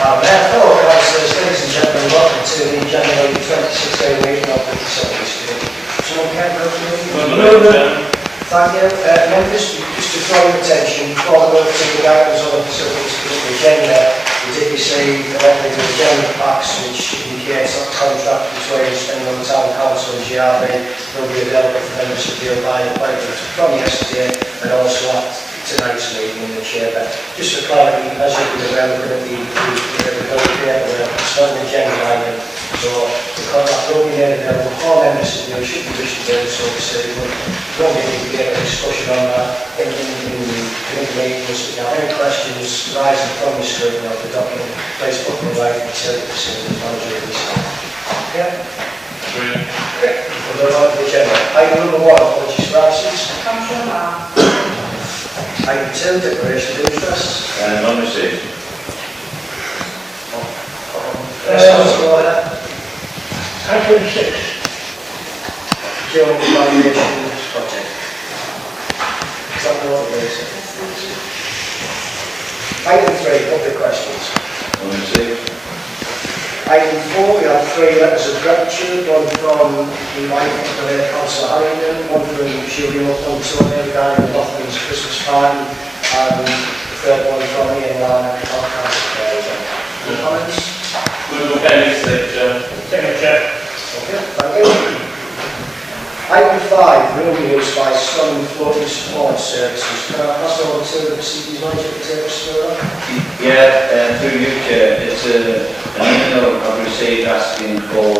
Hello, councillors, ladies and gentlemen, welcome to the January 26th day meeting of the Facilities Committee. Someone can go for me? Thank you. Members, just to draw your attention, before we go to the items on the Facilities Committee agenda, we did receive a letter of agenda packs which indicates that the contract between Spennymoor Town Council and GRB will be available for members to view by appointment from yesterday and also at tonight's meeting in the chamber. Just for clarity, as you'll be aware, we're going to be it's not an agenda item, so the contract will be made available for members to view, should you wish to do so, so we won't get a discussion on that in the committee meetings. If you have any questions arising from the scrutiny of the document, please put them right to the facilities manager of this time. Yeah? Brilliant. We'll go on to the agenda. Item number 1, apologies for absence. Item 2, declaration of interest. None received. Item 6. Procurement evaluation project. Is that the order, please? Item 3, public questions. None received. Item 4, we have 3 letters of gratitude, one from the wife of the late Councillor Harrington, one from Julie Montoni regarding the Lothman's Christmas party, and the third one from Ian Lana of Council Care. Any comments? We'll look at it, Chair. Okay, thank you. Item 5, room use by Sun Floating Support Services. Can I pass over to the facilities manager to take us through that? Yeah, through you, Chair. It's an email I've received asking for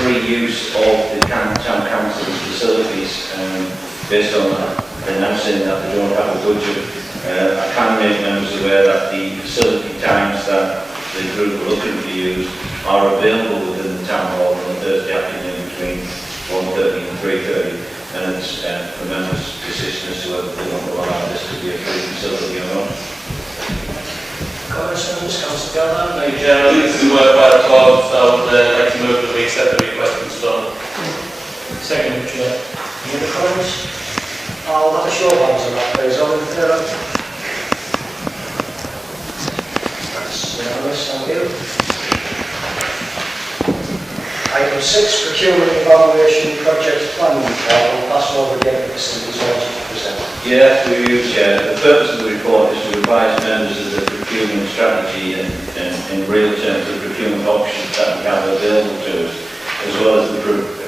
free use of the Town Council's facilities based on announcing that they don't have a budget. I can make members aware that the facility times that the group are looking to use are available within the Town Hall on a Thursday afternoon between 1:30 and 3:30, and it's the members' decision as to whether they want to allow this to be a free facility or not. Comments, Councillor Garland? Thank you, Chairman. This is work by the club, so I would like to move that we accept the request from Stone. Second, Chair. Any other comments? I'll have a show of hands on that, please. All in favour? That's unanimous, thank you. Item 6, procurement evaluation project planning. I'll pass over again to the facilities manager to present. Yeah, through you, Chair. The purpose of the report is to advise members of the procurement strategy and in real terms the procurement options that we have available to us, as well as the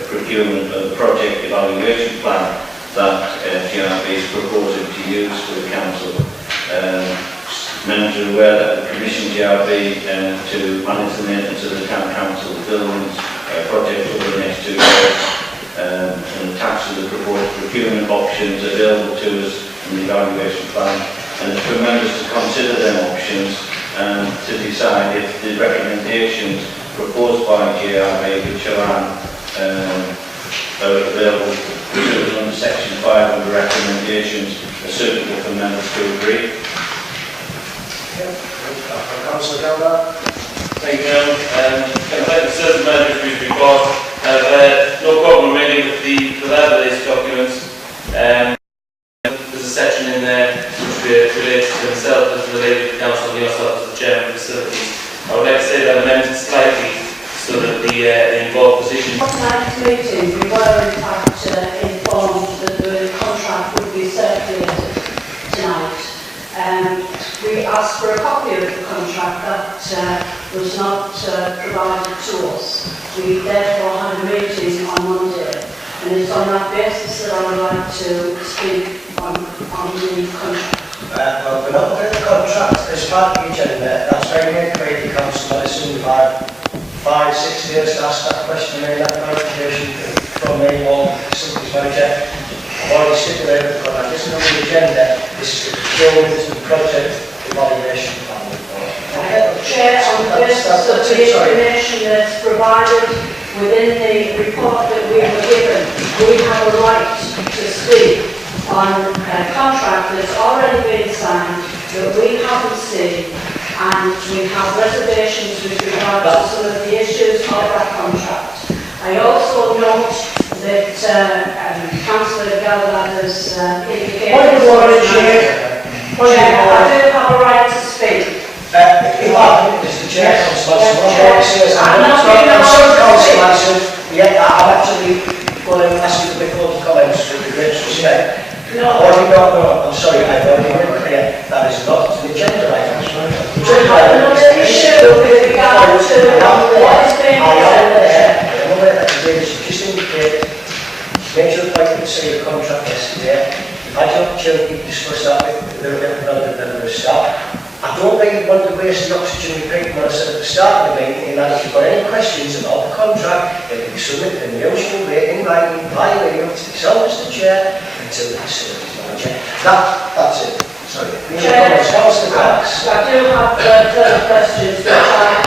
procurement of the project evaluation plan that GRB is proposing to use for the Council. Members are aware that the Commission GRB to manage the maintenance of the Town Council buildings project over the next 2 years and attached to the proposed procurement options available to us in the evaluation plan, and it's for members to consider them options and to decide if the recommendations proposed by GRB, which are available under section 5 of the recommendations, are suitable for members to agree. Councillor Garland? Thank you, Chairman. I'd like to serve the manager for his report. No problem really with either of these documents. There's a section in there which relates to himself as related to the Council and yourself as the Chairman of Facilities. I would like to say that amended slightly so that the involved position. At tonight's meeting, we were in fact informed that the contract would be circulated tonight. We asked for a copy of the contract that was not provided to us. We therefore had a meeting on Monday, and it's on that basis that I would like to speak on the contract. Well, we're not looking at the contract as part of the agenda. That's very clear to the Council. I assume we've had 5-6 years to ask that question and that clarification from me or the facilities manager. I've already stipulated the contract. This is on the agenda. This is the procurement of the project evaluation plan. Chair, on the basis of the information that's provided within the report that we were given, we have a right to speak on a contract that's already been signed, that we haven't seen, and we have reservations with regard to some of the issues of that contract. I also note that Councillor Gallagher has indicated... Chair, I do have a right to speak. If Chair, Councillor, I'm not being I'm sorry, Councillor, allowed to Mason. Yeah, I'm actually going to ask you to make all the comments with the greatest respect. No. I'm sorry, I've already made it clear that is not an agenda item. I have another issue with regard to what is being presented. I'm aware that today, just indicate, major point to say the contract yesterday. I don't opportunity to discuss that with the relevant member of staff. I don't really want to waste the oxygen repeating what I said at the start of the meeting, in that if you've got any questions about the contract, it can be submitted in the usual way, in writing, via email to yourself as the chair, and to the facilities manager. That's it. Sorry. Chair, I do have further questions which I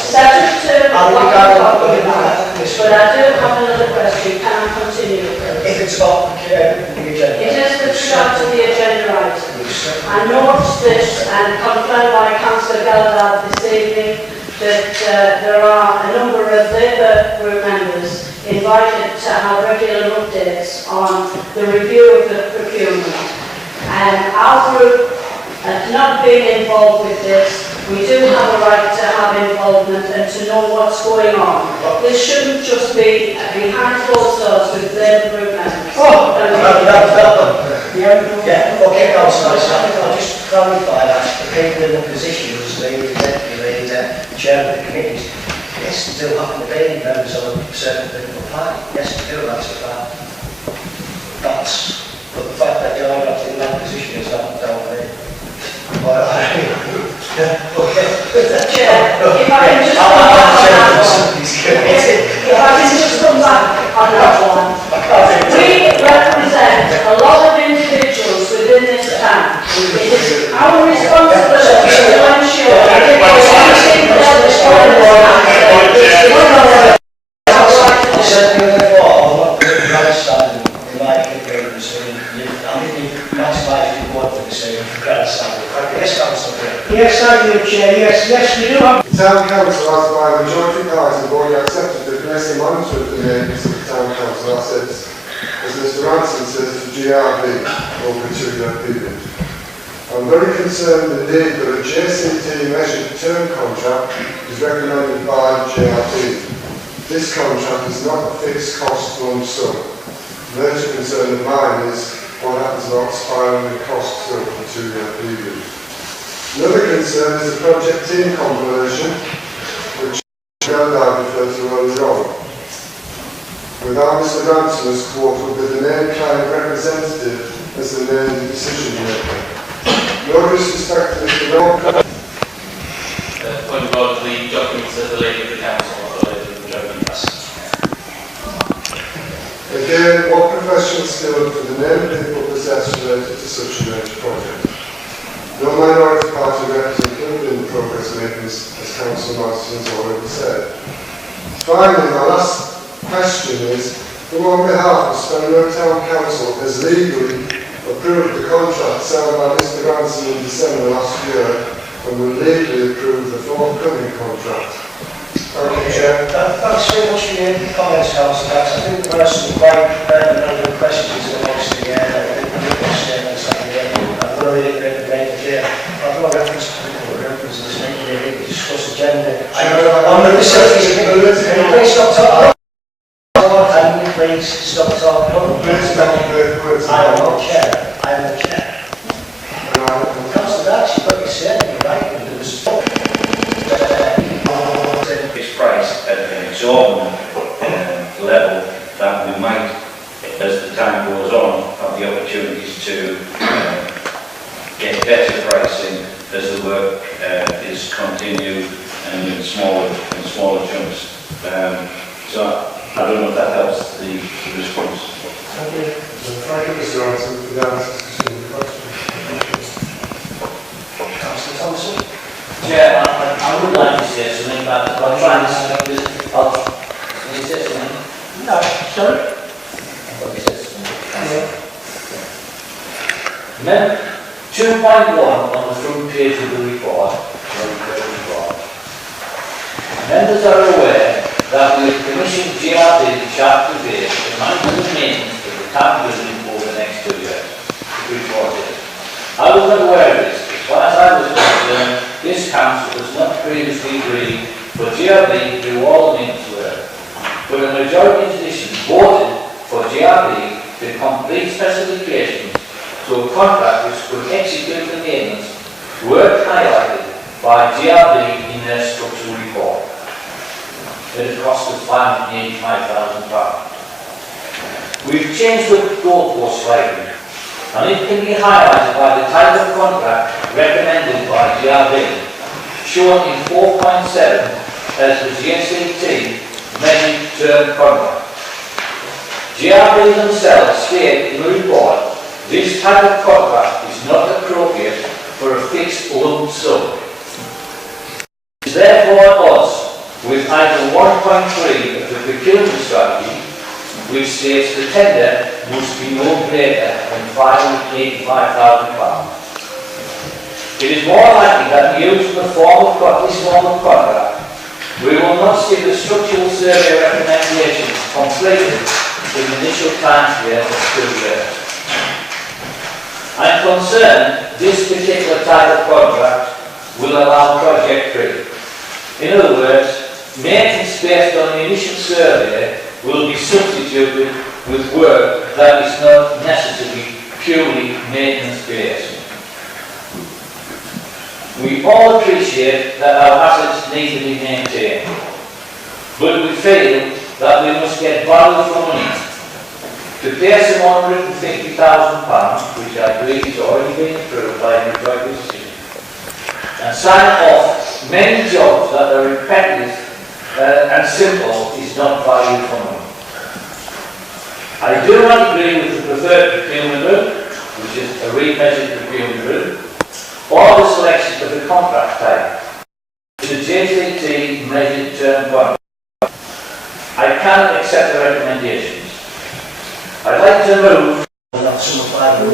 subject to what we're talking about, but I do have another question. Can I continue? If it's about the agenda. It is with regard to the agenda item. I noticed this and confirmed by Councillor Gelder this evening that there are a number of Labour group members invited to have regular updates on the review of the procurement. Our group has not been involved with this. We do have a right to have involvement and to know what's going on. This shouldn't just be behind closed doors with Labour group members. Yeah, okay, Councillor, I'll just clarify that the people in the positions, the chair of the committees, yes, they do happen to be members of a certain political party. Yes, they do, that's a fact. But the fact that you're not in that position is not down there. Okay. Chair, if I can just come back on that one. If I can just come back on that one. We represent a lot of individuals within this town. It is our responsibility to ensure that everything that is going on Certainly, therefore, I'm not going to grandstand in my opinions. I'm going to maximise the importance of the same grandstand. Yes, Councillor. Yes, thank you, Chair. Yes, we do have. The Town Council has by a majority party already accepted the domestic manager of the names of the Town Council assets, as Mr Ranson says, to GRB over a 2-year period. I'm very concerned indeed that a JCT measured term contract is recommended by GRB. This contract is not a fixed cost lump sum. The major concern of mine is what happens about spiralling the costs over a 2-year period. Another concern is the project team conversion, which I referred to earlier on. Without Mr Ransom as quote would be the named client representative as the named decision maker. No disrespect to Mr Ransom. Point of order, the documents that the lady of the council or the lady of the judgment. Again, what professional skill do the named people possess related to such a major project? No minority party representative in the progress makers, as Councillor Martin has already said. Finally, my last question is, who on behalf of Spennymoor Town Council has legally approved the contract signed by Mr Ransom in December last year and will legally approve the forthcoming contract? Thank you, Chair. Thanks very much for your comments, Councillor. I think there are some quite relevant questions amongst the statements that we have. I've already made it clear. I've no reference to political reference in this meeting. We discuss agenda. On the facilities, can you please stop talking? Can you please stop talking? I am not chair. I am the chair. Councillor Dax, you've got your say, you're right. There was It's priced at an exorbitant level that we might, as the time goes on, have the opportunities to get better pricing as the work is continued and in smaller chunks. So I don't know if that helps the response. Thank you, Mr Ransom, for the answers to the question. Councillor Thompson. Chair, I would like to say something about the contract. Can you say something? No, sorry. I thought you said something. Amendment 2.1 on the front page of the report. Members are aware that we have commissioned GRB Chapter V to manage the maintenance of the town building over the next 2 years. I was not aware of this, as far as I was concerned, complete specifications to a contract which could execute the maintenance work highlighted by GRB in their structural report. At a cost of £585,000. We've changed the goalpost slightly, and it can be highlighted by the type of contract recommended by GRB, shown in 4.7 as the GSAT measured term contract. GRB themselves state in the report this type of contract is not appropriate for a fixed lump sum. It is therefore at odds with item 1.3 of the procurement strategy, which states the tender must be no greater than £585,000. It is more likely that using this form of contract, we will not see the structural survey recommendations completed in the initial time scale of 2 years. I'm concerned this particular type of contract will allow project creep. In other words, maintenance based on the initial survey will be substituted with work that is not necessarily purely maintenance based. We all appreciate that our assets need to be maintained, but we feel that we must get value for money. To pay some £150,000, which I believe is already being approved by the majority decision, and sign off many jobs that are repetitive and simple is not value for money. I do not agree with the preferred procurement route, which is a remeasured procurement route, or the selection of the contract type, the JCT measured term contract. I cannot accept the recommendations. I'd like to move that sum of £5,000.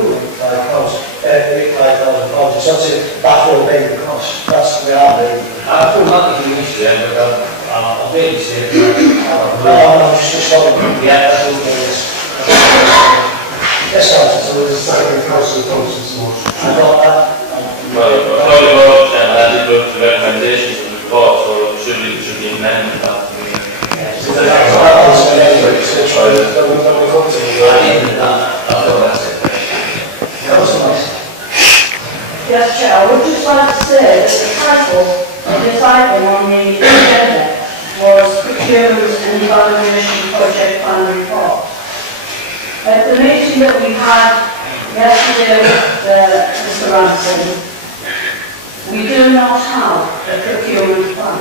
It's not to baffle the cost. That's the reality. I feel not to be here, but I'll be safe. No, just following. Yeah, that's all there is. Yes, So there's a second councillor Thompson's motion. I got that. Well, probably more than that, it goes to the recommendations of the report, so it should be amended that. Yes, Chair, I would just like to say that the title of this item on the agenda was Procurement and Evaluation Project Plan Report. At the meeting that we had yesterday with Mr. Ransom, we do not have a procurement plan.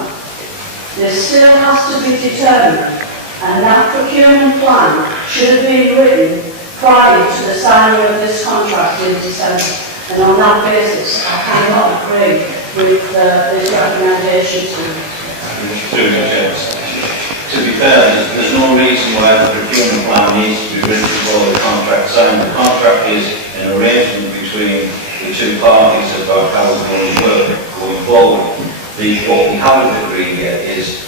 There still has to be determined, and that procurement plan should have been written prior to the signing of this contract in December. And on that basis, I cannot agree with this recommendation to To be fair, there's no reason why the procurement plan needs to be written before the contract signed. The contract is an arrangement between the two parties about how we're going to work going forward. What we haven't agreed yet is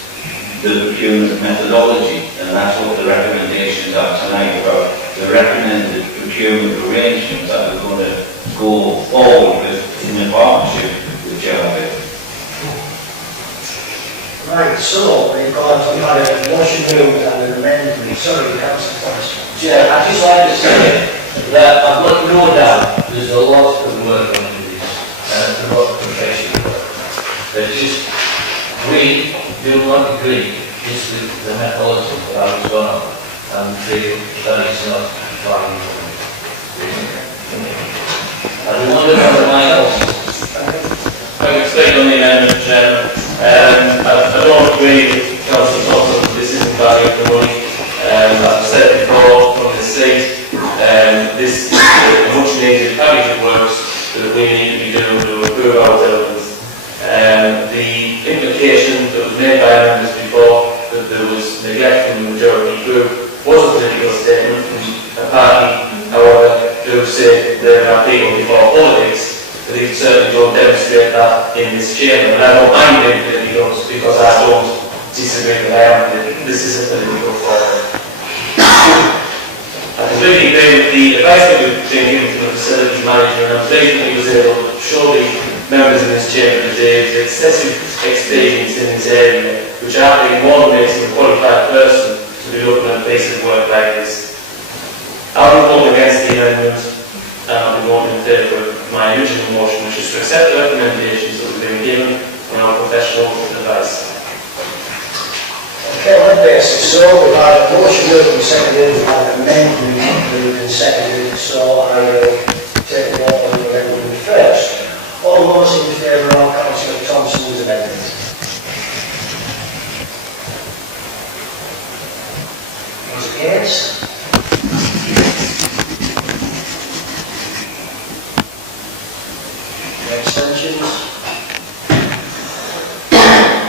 the procurement methodology, and that's what the recommendations are tonight about the recommended procurement arrangements that we're going to go forward with in a partnership with JRB. Right, so we've got a motion moved and an amendment. Sorry, Councillor Thomas. Chair, I'd just like to say that I've got no doubt there's a lot of work on this, and a lot of professional work. There's just, we do not agree just with the methodology that I was on, and feel that it's not value. I don't want to know my else. I would say on the amendment, Chairman, I don't agree with Councillor Thompson that this isn't value for money. I've said before from the seat, this is a much needed package of works that we need to be doing to improve our buildings. The implication that was made by members before that there was neglect from the majority group was a political statement from a party, however, do say there are people before politics. But they certainly don't demonstrate that in this chamber, and I don't mind being political because I don't disagree that I am political. This is a political forum. I completely agree with the advice that we've been given from the facility manager, and I'm pleased that he was able to show the members in this chamber today the excessive experience in this area, which I think more than makes him a qualified person to be looking at a piece of work like this. I'll be voting against the amendment, and I'll be voting in favour of my original motion, which is to accept the recommendations that we've been given from our professional advice. Okay, on that basis, so we've had a motion moved and seconded, and amendment moved and seconded, so I will take the vote on the amendment first. All those in favour of Councillor Thompson's amendment? Those against? Abstentions?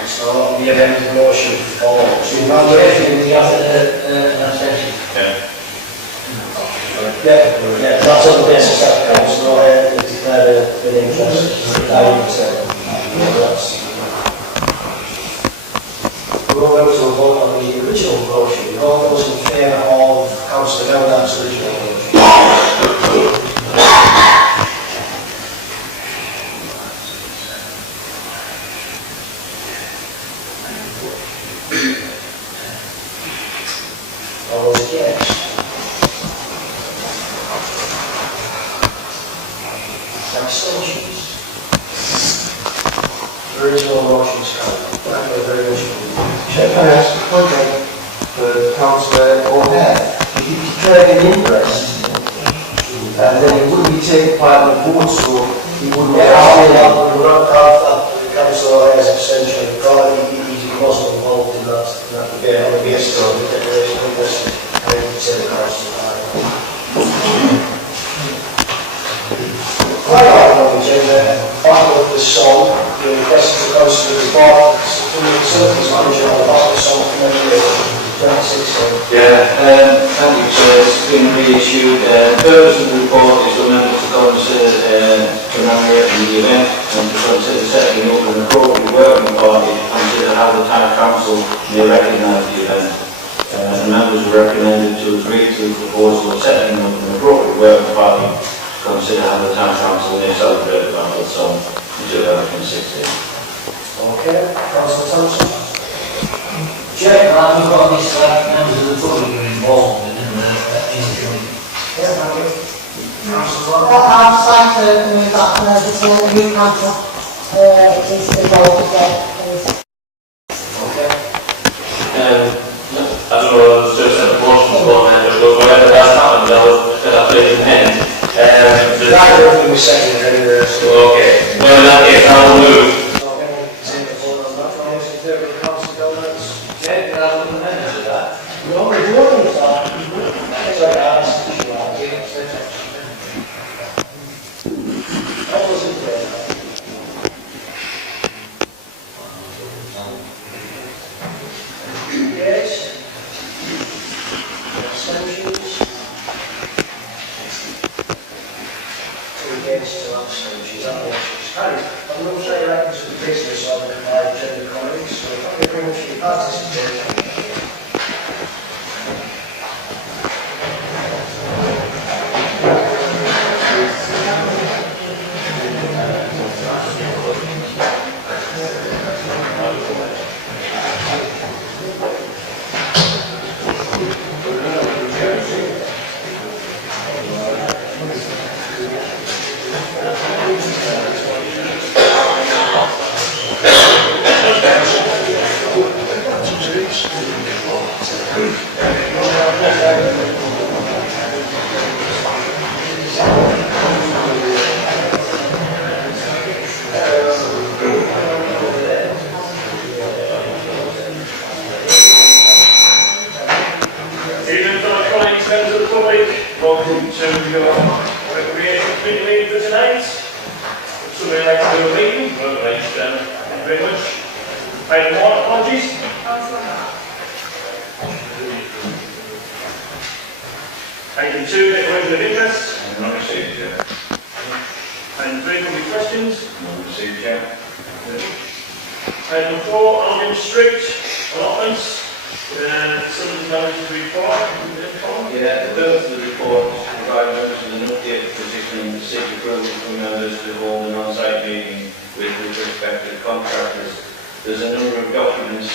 So the amended motion falls. So you've had everything we have an abstention? Yeah, that's on the basis that council declared an interest. We'll go to a vote on the original motion. All those in favour of Councillor Meldan's original motion? All those against? Abstentions? There is no motion to come. Thank you very much. Can I ask a question for Councillor O'Hare? If you declare an interest, Then it wouldn't be taken part in the board, so it wouldn't be I would not have that council as abstention, because he wasn't involved in that debate. It would be a strong declaration of interest, and it would say the council. Quite often, part of the song, the request to council report from the facilities manager on the part of the song from 2016. Yeah, thank you, Chair. It's been reissued. The purpose of the report is for members to consider commemorating the event and to consider setting up an appropriate working party to consider how the town council may recognise the event. The members were recommended to agree to the proposal of setting up an appropriate working party to consider how the town council may celebrate the Battle Song in 2016. Okay, Councillor Thompson. Chair, we've got this members of the public are involved in the committee. Yeah, thank you. Councillor I'd like to move that the new council is involved there, please. Okay. I don't know whether there's a motion to go on there, but whatever has happened, I'll put it in the end. Everything was seconded anyway, so. Okay, well in that case I will move. So I'm going to take a vote on that. All those in favour of Councillor Donuts? Chair, can I have an amendment to that? No, we're voting, sir. Sorry, I asked if you want. All those in favour? Yes. Abstentions? Two against, two abstentions. That motion's carried. I'm going to say that this is the business of my agenda colleagues, so thank you very much for your participation. Welcome to your recreation committee meeting for tonight. Somebody like to do a meeting? Well, right, thank you very much. Item 1, apologies. Item 2, declaration of interest. Not received, Chair. Item 3, public questions. Not received, Chair. Item 4, Albion Street allotments. Facilities manager's report. Yeah, the purpose of the report is to provide members with an updated position and to seek approval from members to hold an on-site meeting with respective contractors. There's a number of documents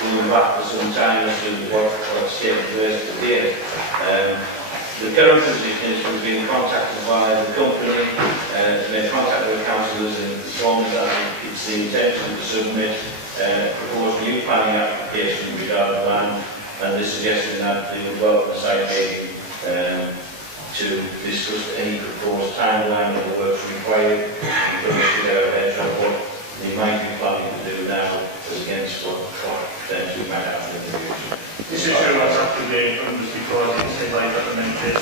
going back for some time as to what's taken place today. The current position is we've been contacted by the company, made contact with the councillors and informed that it's the intention to submit proposed new planning application regarding land, and they're suggesting that they will go up the site meeting to discuss any proposed timeline of the works required and put together a heads of what they might be planning to do now as against what potentially might happen in the future. This is sure what's up to date because it's a like recommended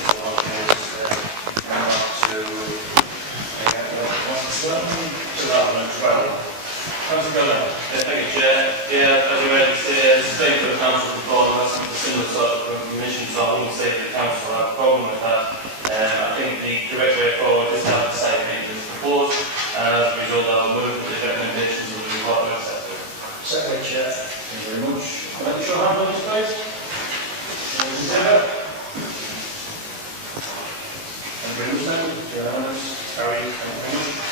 Councillor Miller. Thank you, Chair. Yeah, as you already said, it's the same for the council before, and that's a similar sort of mission, so I wouldn't say that the council have a problem with that. I think the correct way forward is to have the site maintenance proposed, and as a result, I will move with the recommendations of the report to accept it. Second, Chair. Thank you very much. Can I get your hand on this, please? Thank you very much. Carried. Thank you very much.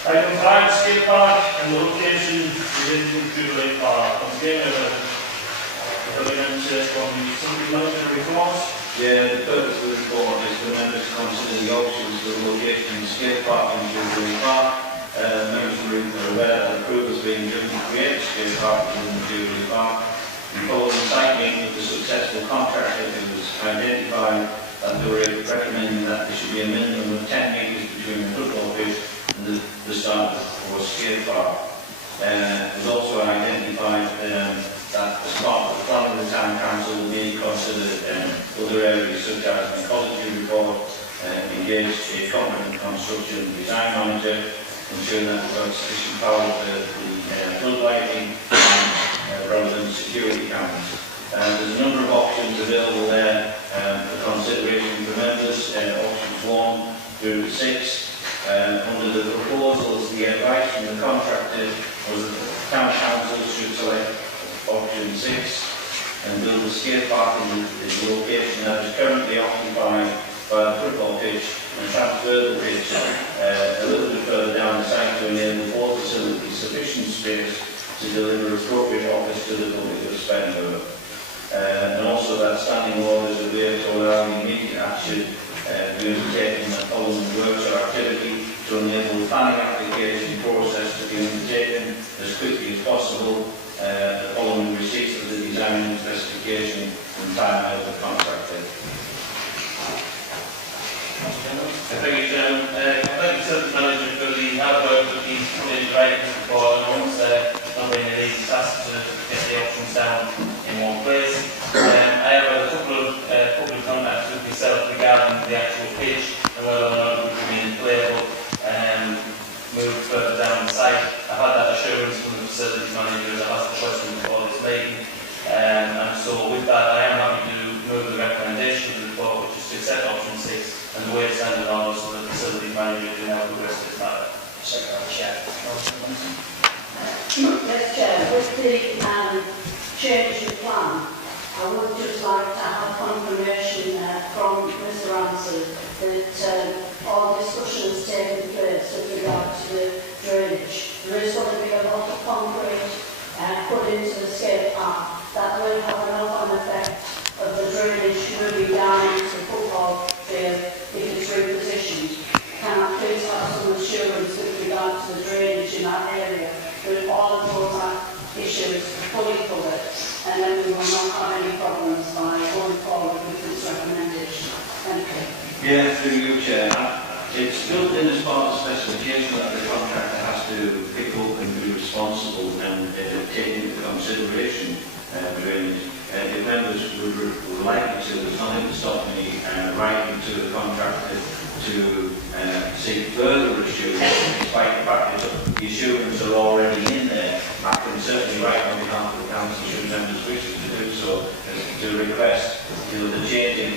Item 5, skate park and the location within Jubilee Park. Once again, from the City Manager reports. Yeah, the purpose of the report is for members to consider the options for the location of the skate park in Jubilee Park. Members of the group are aware that approval has been given to create a skate park in Jubilee Park. And following the site meeting with the successful contractor, it was identified that they were recommending that there should be a minimum of 10 metres between the football pitch and the start of the skate park. It was also identified that as part of the plan of the Town Council will be considered other areas such as the ecology report, engage a competent construction design manager, ensure that we've got sufficient power for the flood lighting and relevant security cameras. There's a number of options available there for consideration for members, options 1 through to 6. Under the proposals, the advice from the contractor was that the Town Council should select option 6 and build a skate park in the location that is currently occupied by the football pitch and transfer the pitch a little bit further down the site to enable both facilities sufficient space to deliver appropriate office to the public of Spennymoor. And also that standing orders are there to allow immediate action being taken the following works or activity to enable the planning application process to be undertaken as quickly as possible, the following receipts of the design specification and time out of the contractor. Thank you, Chairman. Thank you, Service Manager, for the hard work that he's put into writing this report. I know it's not been an easy task to get the options down in one place. I have a couple of contacts with myself regarding the actual pitch and whether or not it would be playable and move further down the site. I've had that assurance from the facilities manager as I asked the question before this meeting. And so with that, I am happy to move the recommendation of the report, which is to accept option 6 and the way it's standing on so the facilities manager can now progress this matter. Second, Chair. Yes, Chair, with the change in plan, I would just like to have confirmation from Mr. Ramsey that all discussions taking place with regard to the drainage. There is going to be a lot of concrete put into the skate park that will have an knock-on effect of the drainage moving down into the football field if it's repositioned. Can I please have some assurance with regard to the drainage in that area that all of those issues are fully covered and then we will not have any problems by going forward with this recommendation? Thank you. Yeah, through you, Chair. It's built in as part of the specification that the contractor has to pick up and be responsible and take into consideration drainage. If members would like to, there's nothing to stop me writing to the contractor to seek further assurance, despite the fact that the assurance are already in there. I can certainly write on behalf of the council should members wish to do so, to request the changing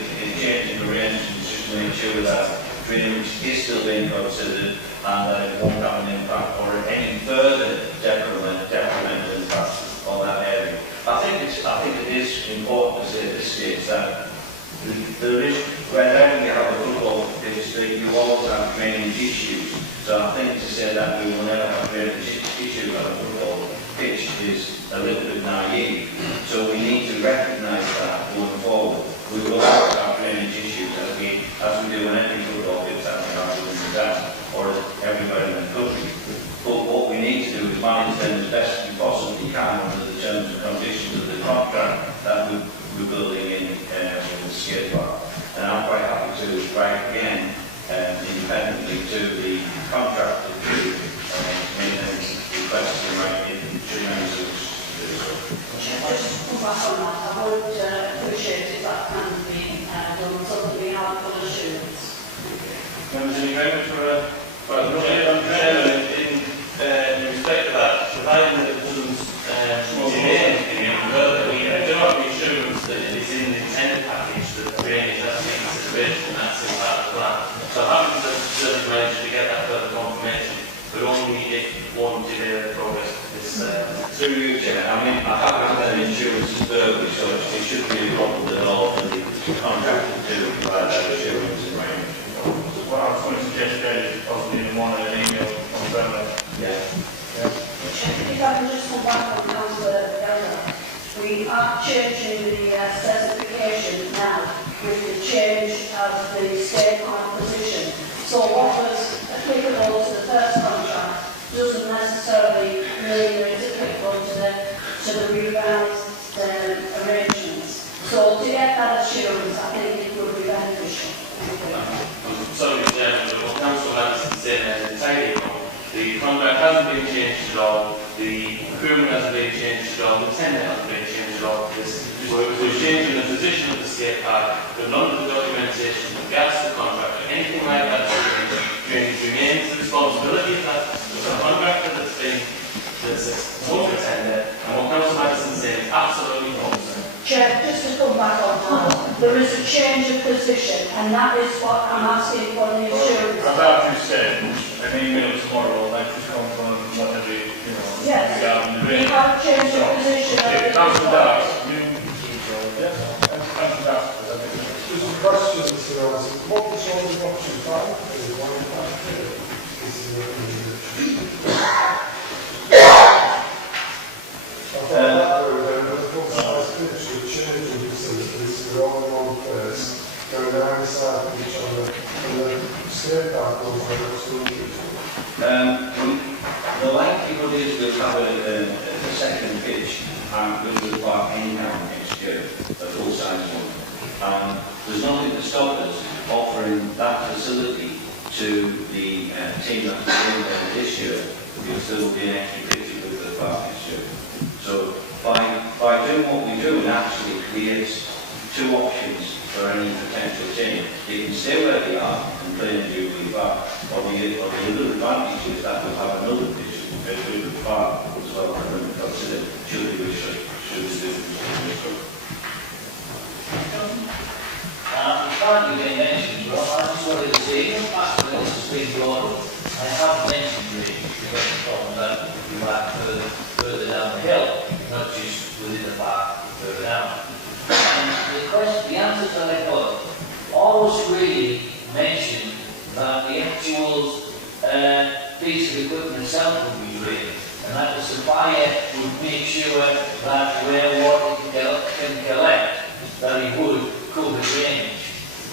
arrangements just to make sure that drainage is still being considered and that it won't have an impact or any further detrimental impact on that area. I think it is important to say at this stage that there is, whenever you have a football pitch, you always have drainage issues. So I think to say that we will never have drainage issues on a football pitch is a little bit naive. So we need to recognise that going forward. We will have our drainage issues as we do in every football pitch that we have in the dam or everywhere in the country. But what we need to do is manage them as best we possibly can under the terms and conditions of the contract that we're building in with the skate park. And I'm quite happy to write again independently to the contractor to make a request to write in to members of Just to come back on that, I would appreciate if that can be done so that we have full assurance. Members, any agreement for in respect to that, providing that it doesn't remain in the further, we do have the assurance that it is in the intended package that the drainage has been consideration and that's in part of the plan. So I'm happy to certain measures to get that further confirmation, but only if one delay the progress of this. Through you, Chair, I mean, I haven't had an insurance verbally, so it should be a problem at all for the contractor to provide that assurance in writing. What I was going to suggest there is possibly in one an email on further. Yeah. If I can just come back on Councillor Gallagher, we are changing the specification now with the change of the state park position. So what was applicable to the first contract doesn't necessarily mean that it's applicable to the revised arrangements. So to get that assurance, I think it would be beneficial. Sorry, Chairman, but what Councillor Anderson said entirely wrong. The contract hasn't been changed at all, the procurement hasn't been changed at all, the tender hasn't been changed at all. We're changing the position of the skate park, but none of the documentation with regards to the contract or anything like that remains the responsibility of that contractor that's been over tender. And what Councillor Anderson said is absolutely wrong. Chair, just to come back on that, there is a change of position, and that is what I'm asking for the assurance. About you said, an email tomorrow, like to come from whatever, Yes, regarding the we drainage. have changed of position. It comes to that, yes, comes to that. Just a question, Mr. Nelson. What was on the option 5? Is one in fact clear? This is the going down the side of each other and the skate park goes right up to The likelihood is we'll have a second pitch and we will park anyhow next year, a full-size one. There's nothing to stop us offering that facility to the team that's doing there this year, because there will be an extra picture with the park this year. So by doing what we do, it actually creates two options for any potential team. They can stay where they are and play in Jubilee Park, or the other advantage is that we'll have another pitch at Jubilee Park as well, and we'll consider should we should do this. Partly they mentioned, well, I just wanted to say, in fact, when this has been brought up, I have mentioned really because the problem that you might further down the hill, not just within the park, further down. And the answers that I got always really mentioned that the actual piece of equipment itself would be raised, and that the supplier would make sure that where water can collect, that it would cover drainage.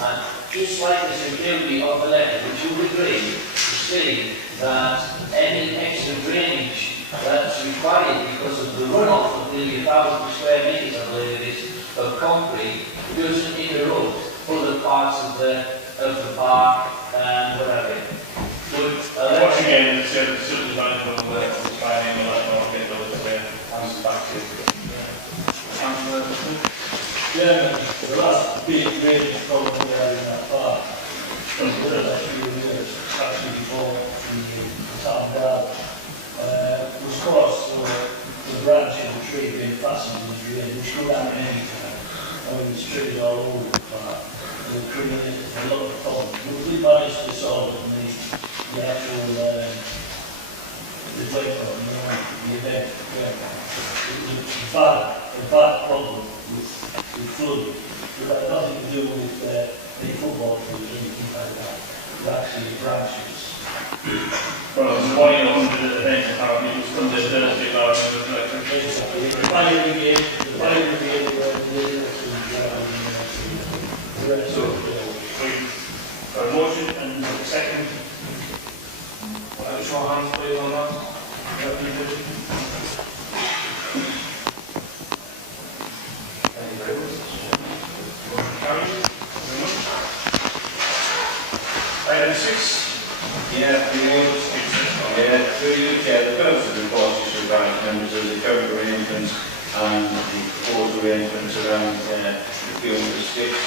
And just like the security of the letter, which you would agree to see that any extra drainage that's required because of the runoff of nearly 1,000 square metres, I believe it is, of concrete, doesn't interrupt other parts of the park and whatever. Once again, the facility manager will work on finding the light get those hands back to Yeah, the last big drainage problem we had in that park, for a few years, actually before the town guard, was caused for the branch of the tree being fastened in the drain, which could happen any time. I mean, there's trees all over the park, and it created a lot of problems. But we managed to solve it, and the actual, the breakdown, the event, it was a bad problem with flooding. It had nothing to do with any football fields or anything like that. It was actually branches. well, it was 1 in 100 events, apparently, it was Sunday, Thursday, about it was electric. Basically, planning brigade, so, we've got a motion and a second. Show of hands, please, on that. Thank you very much. Motion carried. Very much. Item 6. Yeah, through you, Chair, the purpose of the report is to advise members of the current arrangements and the proposed arrangements around procurement of skips.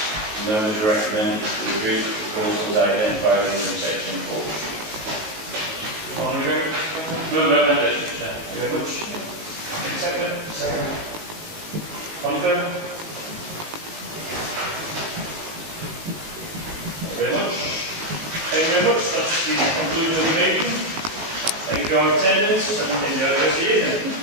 Members recommend to agree with the proposals identified in section 4. Very much. Second. Concur. Very much. Thank you very much. That's the conclusion of the meeting. Thank you for your attendance and enjoy the rest of the evening.